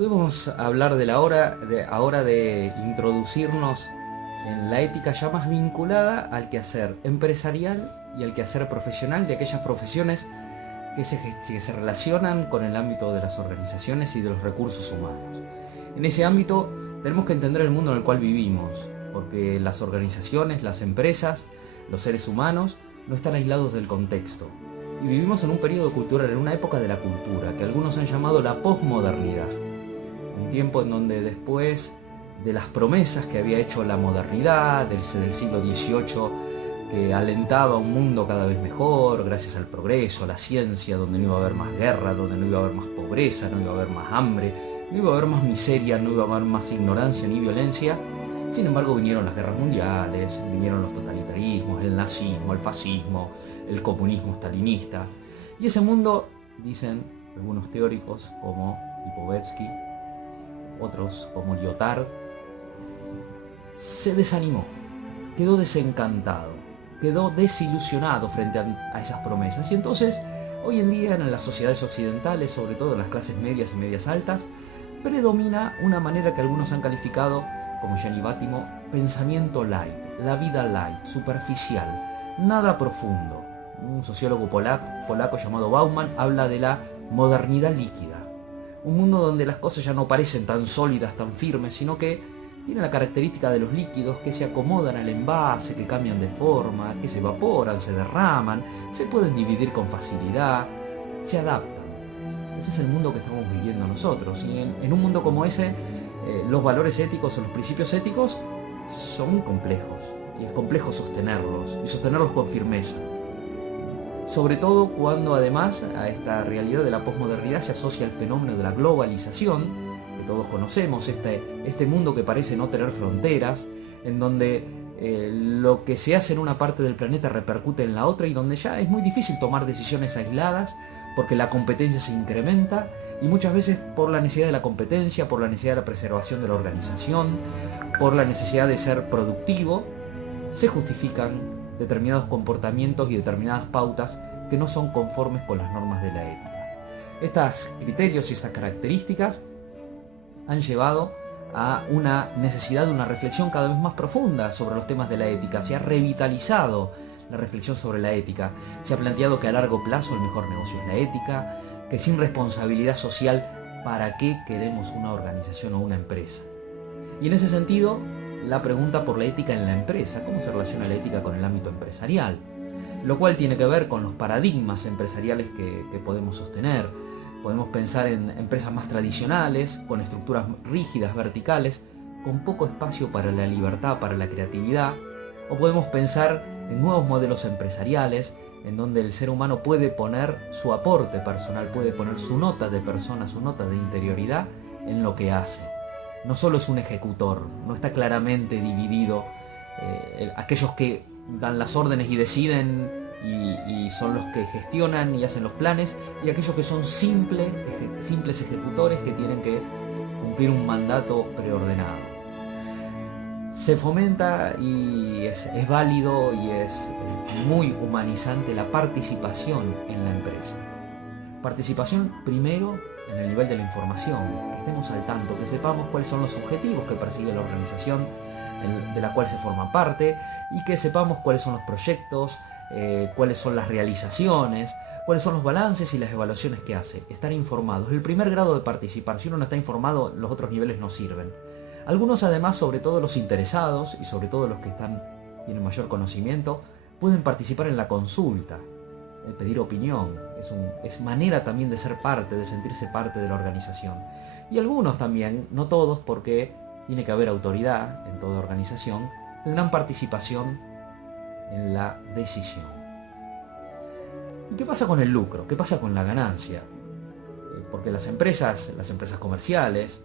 Podemos hablar de ahora de introducirnos en la ética ya más vinculada al quehacer empresarial y al quehacer profesional de aquellas profesiones que se relacionan con el ámbito de las organizaciones y de los recursos humanos. En ese ámbito tenemos que entender el mundo en el cual vivimos, porque las organizaciones, las empresas, los seres humanos no están aislados del contexto. Y vivimos en un periodo cultural, en una época de la cultura, que algunos han llamado la posmodernidad. Un tiempo en donde después de las promesas que había hecho la modernidad del siglo XVIII, que alentaba un mundo cada vez mejor, gracias al progreso, a la ciencia, donde no iba a haber más guerra, donde no iba a haber más pobreza, no iba a haber más hambre, no iba a haber más miseria, no iba a haber más ignorancia ni violencia. Sin embargo, vinieron las guerras mundiales, vinieron los totalitarismos, el nazismo, el fascismo, el comunismo stalinista. Y ese mundo, dicen algunos teóricos como Lipovetsky, otros como Lyotard, se desanimó, quedó desencantado, quedó desilusionado frente a esas promesas. Y entonces, hoy en día en las sociedades occidentales, sobre todo en las clases medias y medias altas, predomina una manera que algunos han calificado, como Gianni Vattimo, pensamiento light, la vida light, superficial, nada profundo. Un sociólogo polaco llamado Bauman habla de la modernidad líquida. Un mundo donde las cosas ya no parecen tan sólidas, tan firmes, sino que tienen la característica de los líquidos que se acomodan al envase, que cambian de forma, que se evaporan, se derraman, se pueden dividir con facilidad, se adaptan. Ese es el mundo que estamos viviendo nosotros. Y en un mundo como ese, los valores éticos o los principios éticos son complejos. Y es complejo sostenerlos, y sostenerlos con firmeza. Sobre todo cuando además a esta realidad de la posmodernidad se asocia el fenómeno de la globalización, que todos conocemos, este mundo que parece no tener fronteras, en donde lo que se hace en una parte del planeta repercute en la otra y donde ya es muy difícil tomar decisiones aisladas porque la competencia se incrementa y muchas veces por la necesidad de la competencia, por la necesidad de la preservación de la organización, por la necesidad de ser productivo, se justifican determinados comportamientos y determinadas pautas que no son conformes con las normas de la ética. Estos criterios y estas características han llevado a una necesidad de una reflexión cada vez más profunda sobre los temas de la ética. Se ha revitalizado la reflexión sobre la ética. Se ha planteado que a largo plazo el mejor negocio es la ética, que sin responsabilidad social, ¿para qué queremos una organización o una empresa? Y en ese sentido, la pregunta por la ética en la empresa, ¿cómo se relaciona la ética con el ámbito empresarial? Lo cual tiene que ver con los paradigmas empresariales que podemos sostener. Podemos pensar en empresas más tradicionales, con estructuras rígidas, verticales, con poco espacio para la libertad, para la creatividad. O podemos pensar en nuevos modelos empresariales, en donde el ser humano puede poner su aporte personal, puede poner su nota de persona, su nota de interioridad en lo que hace. No solo es un ejecutor, no está claramente dividido. Aquellos que dan las órdenes y deciden y son los que gestionan y hacen los planes, y aquellos que son simples ejecutores que tienen que cumplir un mandato preordenado. Se fomenta y es válido y es muy humanizante la participación en la empresa. Participación primero en el nivel de la información, que estemos al tanto, que sepamos cuáles son los objetivos que persigue la organización de la cual se forma parte y que sepamos cuáles son los proyectos, cuáles son las realizaciones, cuáles son los balances y las evaluaciones que hace. Estar informados. El primer grado de participar. Si uno no está informado, los otros niveles no sirven. Algunos además, sobre todo los interesados y sobre todo los que tienen mayor conocimiento, pueden participar en la consulta, pedir opinión. Es manera también de ser parte, de sentirse parte de la organización. Y algunos también, no todos, porque tiene que haber autoridad en toda organización, tendrán participación en la decisión. ¿Y qué pasa con el lucro? ¿Qué pasa con la ganancia? Porque las empresas comerciales,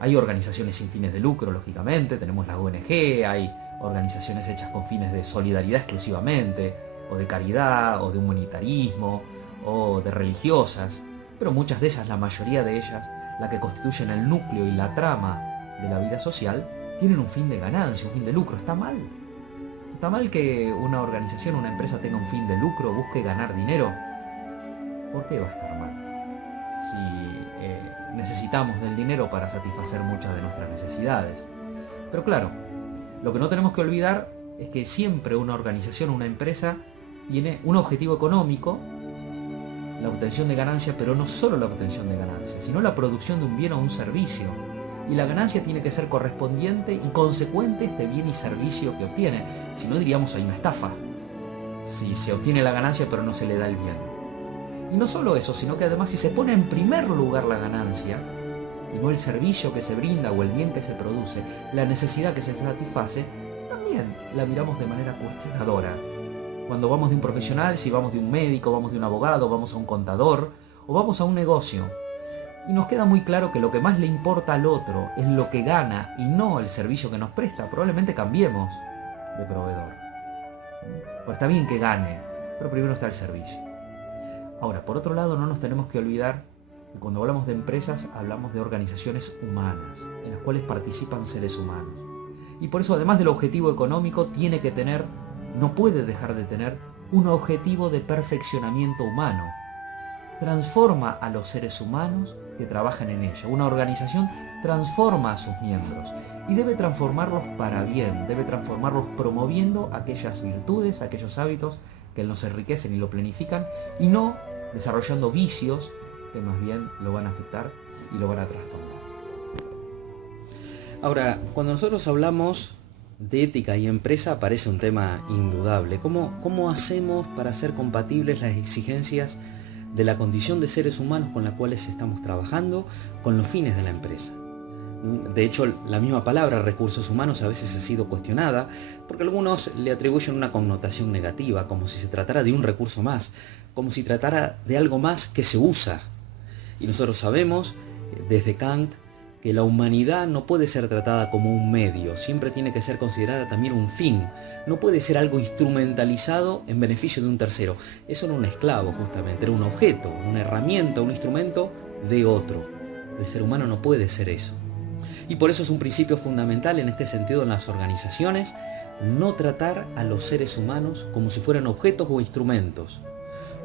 hay organizaciones sin fines de lucro, lógicamente, tenemos la ONG, hay organizaciones hechas con fines de solidaridad exclusivamente, o de caridad, o de humanitarismo, o de religiosas, pero muchas de ellas, la mayoría de ellas, la que constituyen el núcleo y la trama de la vida social, tienen un fin de ganancia, un fin de lucro. ¿Está mal? ¿Está mal que una organización, una empresa tenga un fin de lucro, busque ganar dinero? ¿Por qué va a estar mal? Si necesitamos del dinero para satisfacer muchas de nuestras necesidades. Pero claro, lo que no tenemos que olvidar es que siempre una organización, una empresa, tiene un objetivo económico, la obtención de ganancia, pero no solo la obtención de ganancia, sino la producción de un bien o un servicio. Y la ganancia tiene que ser correspondiente y consecuente a este bien y servicio que obtiene. Si no, diríamos hay una estafa. Si se obtiene la ganancia pero no se le da el bien. Y no solo eso, sino que además si se pone en primer lugar la ganancia, y no el servicio que se brinda o el bien que se produce, la necesidad que se satisface, también la miramos de manera cuestionadora. Cuando vamos de un profesional, si vamos de un médico, vamos de un abogado, vamos a un contador o vamos a un negocio, y nos queda muy claro que lo que más le importa al otro es lo que gana y no el servicio que nos presta, probablemente cambiemos de proveedor. Pues está bien que gane, pero primero está el servicio. Ahora, por otro lado, no nos tenemos que olvidar que cuando hablamos de empresas, hablamos de organizaciones humanas, en las cuales participan seres humanos. Y por eso, además del objetivo económico, tiene que tener, no puede dejar de tener, un objetivo de perfeccionamiento humano. Transforma a los seres humanos que trabajan en ella. Una organización transforma a sus miembros y debe transformarlos para bien, debe transformarlos promoviendo aquellas virtudes, aquellos hábitos que nos enriquecen y lo planifican, y no desarrollando vicios que más bien lo van a afectar y lo van a trastornar. Ahora, cuando nosotros hablamos de ética y empresa, parece un tema indudable. ¿Cómo hacemos para hacer compatibles las exigencias de la condición de seres humanos con la cuales estamos trabajando con los fines de la empresa? De hecho, la misma palabra recursos humanos a veces ha sido cuestionada porque algunos le atribuyen una connotación negativa, como si se tratara de un recurso más, como si tratara de algo más que se usa. Y nosotros sabemos, desde Kant, que la humanidad no puede ser tratada como un medio, siempre tiene que ser considerada también un fin. No puede ser algo instrumentalizado en beneficio de un tercero. Eso no era un esclavo, justamente, era un objeto, una herramienta, un instrumento de otro. El ser humano no puede ser eso. Y por eso es un principio fundamental en este sentido en las organizaciones, no tratar a los seres humanos como si fueran objetos o instrumentos.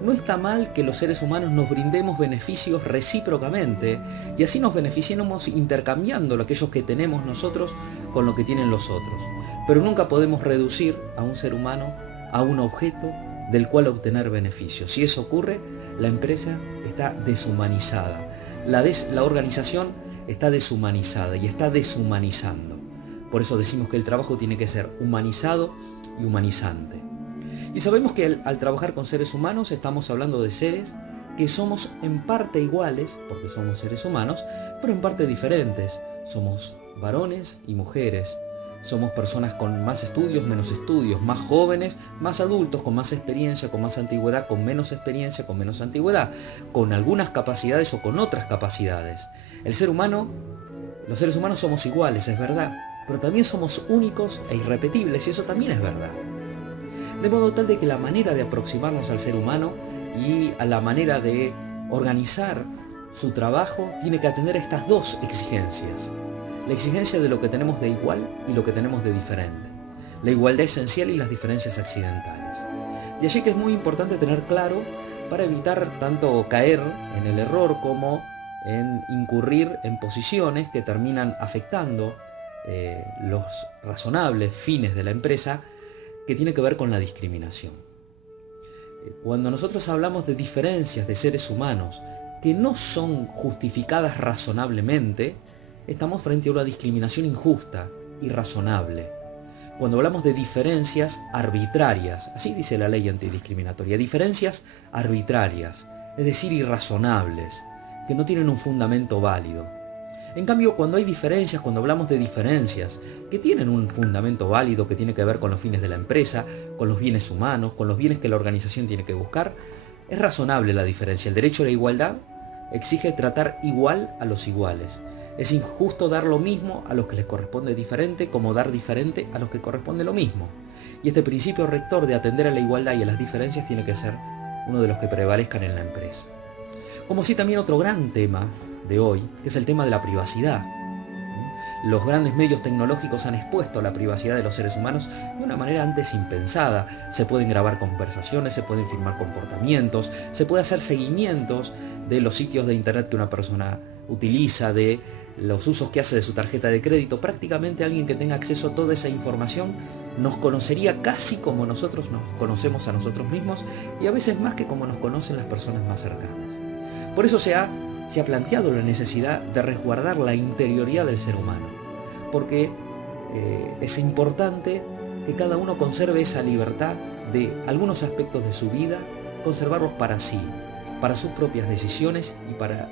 No está mal que los seres humanos nos brindemos beneficios recíprocamente y así nos beneficiemos intercambiando aquellos que tenemos nosotros con lo que tienen los otros. Pero nunca podemos reducir a un ser humano a un objeto del cual obtener beneficios. Si eso ocurre, la empresa está deshumanizada. La organización está deshumanizada y está deshumanizando. Por eso decimos que el trabajo tiene que ser humanizado y humanizante. Y sabemos que al trabajar con seres humanos estamos hablando de seres que somos en parte iguales, porque somos seres humanos, pero en parte diferentes. Somos varones y mujeres. Somos personas con más estudios, menos estudios, más jóvenes, más adultos, con más experiencia, con más antigüedad, con menos experiencia, con menos antigüedad, con algunas capacidades o con otras capacidades. Los seres humanos somos iguales, es verdad, pero también somos únicos e irrepetibles, y eso también es verdad. De modo tal de que la manera de aproximarnos al ser humano y a la manera de organizar su trabajo tiene que atender a estas dos exigencias. La exigencia de lo que tenemos de igual y lo que tenemos de diferente. La igualdad esencial y las diferencias accidentales. De allí que es muy importante tener claro para evitar tanto caer en el error como en incurrir en posiciones que terminan afectando los razonables fines de la empresa, que tiene que ver con la discriminación. Cuando nosotros hablamos de diferencias de seres humanos que no son justificadas razonablemente, estamos frente a una discriminación injusta, irrazonable. Cuando hablamos de diferencias arbitrarias, así dice la ley antidiscriminatoria, diferencias arbitrarias, es decir, irrazonables, que no tienen un fundamento válido. En cambio, cuando hay diferencias, cuando hablamos de diferencias que tienen un fundamento válido, que tiene que ver con los fines de la empresa, con los bienes humanos, con los bienes que la organización tiene que buscar, es razonable la diferencia. El derecho a la igualdad exige tratar igual a los iguales. Es injusto dar lo mismo a los que les corresponde diferente como dar diferente a los que corresponde lo mismo. Y este principio rector de atender a la igualdad y a las diferencias tiene que ser uno de los que prevalezcan en la empresa. Como sí también otro gran tema de hoy, que es el tema de la privacidad. Los grandes medios tecnológicos han expuesto la privacidad de los seres humanos de una manera antes impensada. Se pueden grabar conversaciones, se pueden filmar comportamientos, se puede hacer seguimientos de los sitios de internet que una persona utiliza, de los usos que hace de su tarjeta de crédito. Prácticamente alguien que tenga acceso a toda esa información nos conocería casi como nosotros nos conocemos a nosotros mismos, y a veces más que como nos conocen las personas más cercanas. Por eso se ha planteado la necesidad de resguardar la interioridad del ser humano, porque es importante que cada uno conserve esa libertad de algunos aspectos de su vida, conservarlos para sí, para sus propias decisiones y para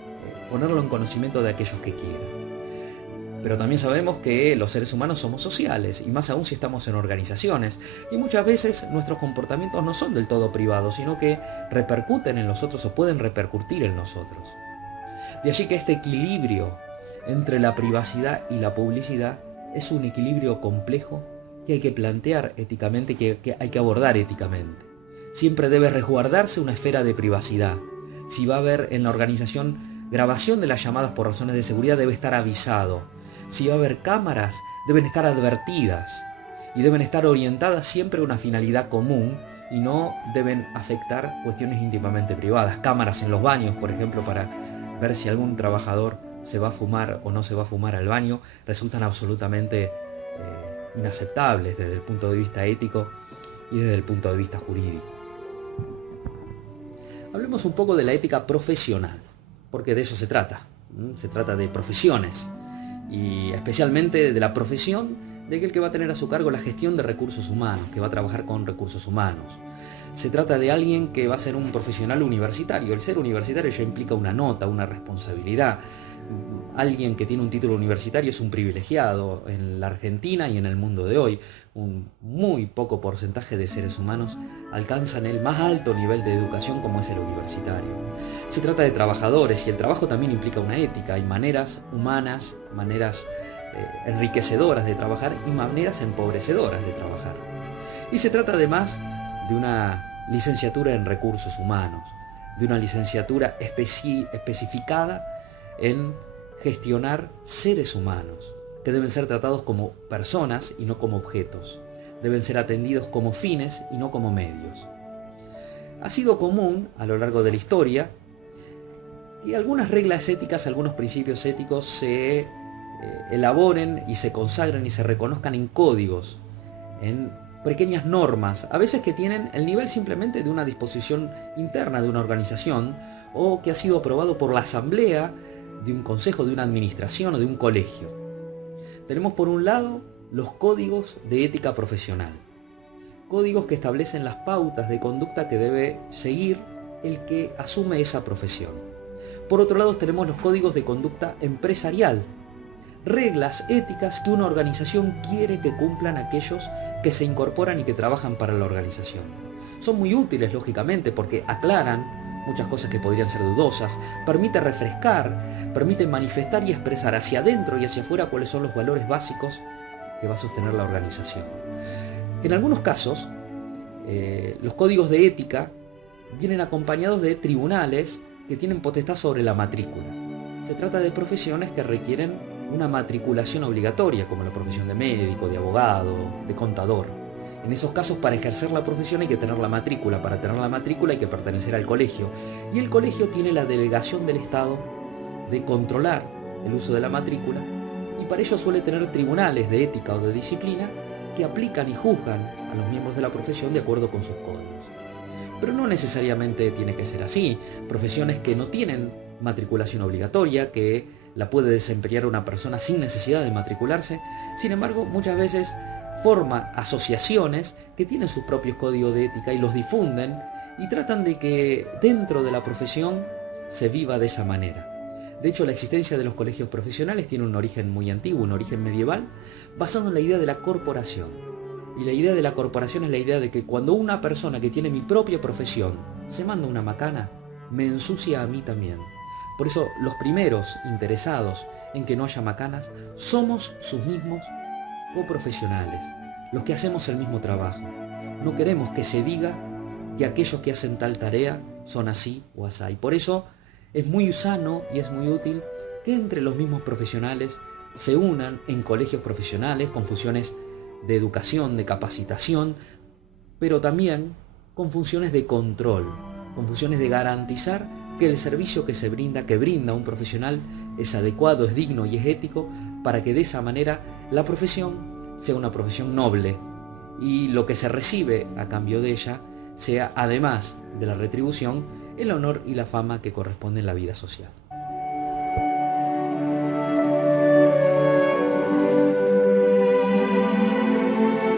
ponerlo en conocimiento de aquellos que quieran. Pero también sabemos que los seres humanos somos sociales, y más aún si estamos en organizaciones, y muchas veces nuestros comportamientos no son del todo privados, sino que repercuten en los otros o pueden repercutir en nosotros. De allí que este equilibrio entre la privacidad y la publicidad es un equilibrio complejo que hay que plantear éticamente, que hay que abordar éticamente. Siempre debe resguardarse una esfera de privacidad. Si va a haber en la organización grabación de las llamadas por razones de seguridad, debe estar avisado. Si va a haber cámaras, deben estar advertidas y deben estar orientadas siempre a una finalidad común y no deben afectar cuestiones íntimamente privadas. Cámaras en los baños, por ejemplo, para ver si algún trabajador se va a fumar o no se va a fumar al baño, resultan absolutamente inaceptables desde el punto de vista ético y desde el punto de vista jurídico. Hablemos un poco de la ética profesional, porque de eso se trata. Se trata de profesiones, y especialmente de la profesión de aquel que va a tener a su cargo la gestión de recursos humanos, que va a trabajar con recursos humanos. Se trata de alguien que va a ser un profesional universitario. El ser universitario ya implica una nota, una responsabilidad. Alguien que tiene un título universitario es un privilegiado en la Argentina y en el mundo de hoy. Un muy poco porcentaje de seres humanos alcanzan el más alto nivel de educación como es el universitario. Se trata de trabajadores, y el trabajo también implica una ética. Hay maneras humanas, maneras enriquecedoras de trabajar y maneras empobrecedoras de trabajar. Y se trata además de una licenciatura en recursos humanos, de una licenciatura especificada en gestionar seres humanos, que deben ser tratados como personas y no como objetos. Deben ser atendidos como fines y no como medios. Ha sido común a lo largo de la historia que algunas reglas éticas, algunos principios éticos se elaboren y se consagren y se reconozcan en códigos, en pequeñas normas, a veces que tienen el nivel simplemente de una disposición interna de una organización, o que ha sido aprobado por la asamblea de un consejo, de una administración o de un colegio. Tenemos por un lado los códigos de ética profesional, códigos que establecen las pautas de conducta que debe seguir el que asume esa profesión. Por otro lado tenemos los códigos de conducta empresarial, reglas éticas que una organización quiere que cumplan aquellos que se incorporan y que trabajan para la organización. Son muy útiles, lógicamente, porque aclaran muchas cosas que podrían ser dudosas, permite refrescar, permite manifestar y expresar hacia adentro y hacia afuera cuáles son los valores básicos que va a sostener la organización. En algunos casos, los códigos de ética vienen acompañados de tribunales que tienen potestad sobre la matrícula. Se trata de profesiones que requieren una matriculación obligatoria, como la profesión de médico, de abogado, de contador. En esos casos, para ejercer la profesión hay que tener la matrícula. Para tener la matrícula hay que pertenecer al colegio. Y el colegio tiene la delegación del Estado de controlar el uso de la matrícula, y para ello suele tener tribunales de ética o de disciplina que aplican y juzgan a los miembros de la profesión de acuerdo con sus códigos. Pero no necesariamente tiene que ser así. Profesiones que no tienen matriculación obligatoria, que la puede desempeñar una persona sin necesidad de matricularse, sin embargo, muchas veces forma asociaciones que tienen sus propios códigos de ética y los difunden y tratan de que dentro de la profesión se viva de esa manera. De hecho, la existencia de los colegios profesionales tiene un origen muy antiguo, un origen medieval, basado en la idea de la corporación. Y la idea de la corporación es la idea de que cuando una persona que tiene mi propia profesión se manda una macana, me ensucia a mí también. Por eso los primeros interesados en que no haya macanas somos sus mismos coprofesionales, los que hacemos el mismo trabajo. No queremos que se diga que aquellos que hacen tal tarea son así o así. Y por eso es muy sano y es muy útil que entre los mismos profesionales se unan en colegios profesionales con funciones de educación, de capacitación, pero también con funciones de control, con funciones de garantizar que el servicio que brinda un profesional es adecuado, es digno y es ético, para que de esa manera la profesión sea una profesión noble y lo que se recibe a cambio de ella sea, además de la retribución, el honor y la fama que corresponde en la vida social.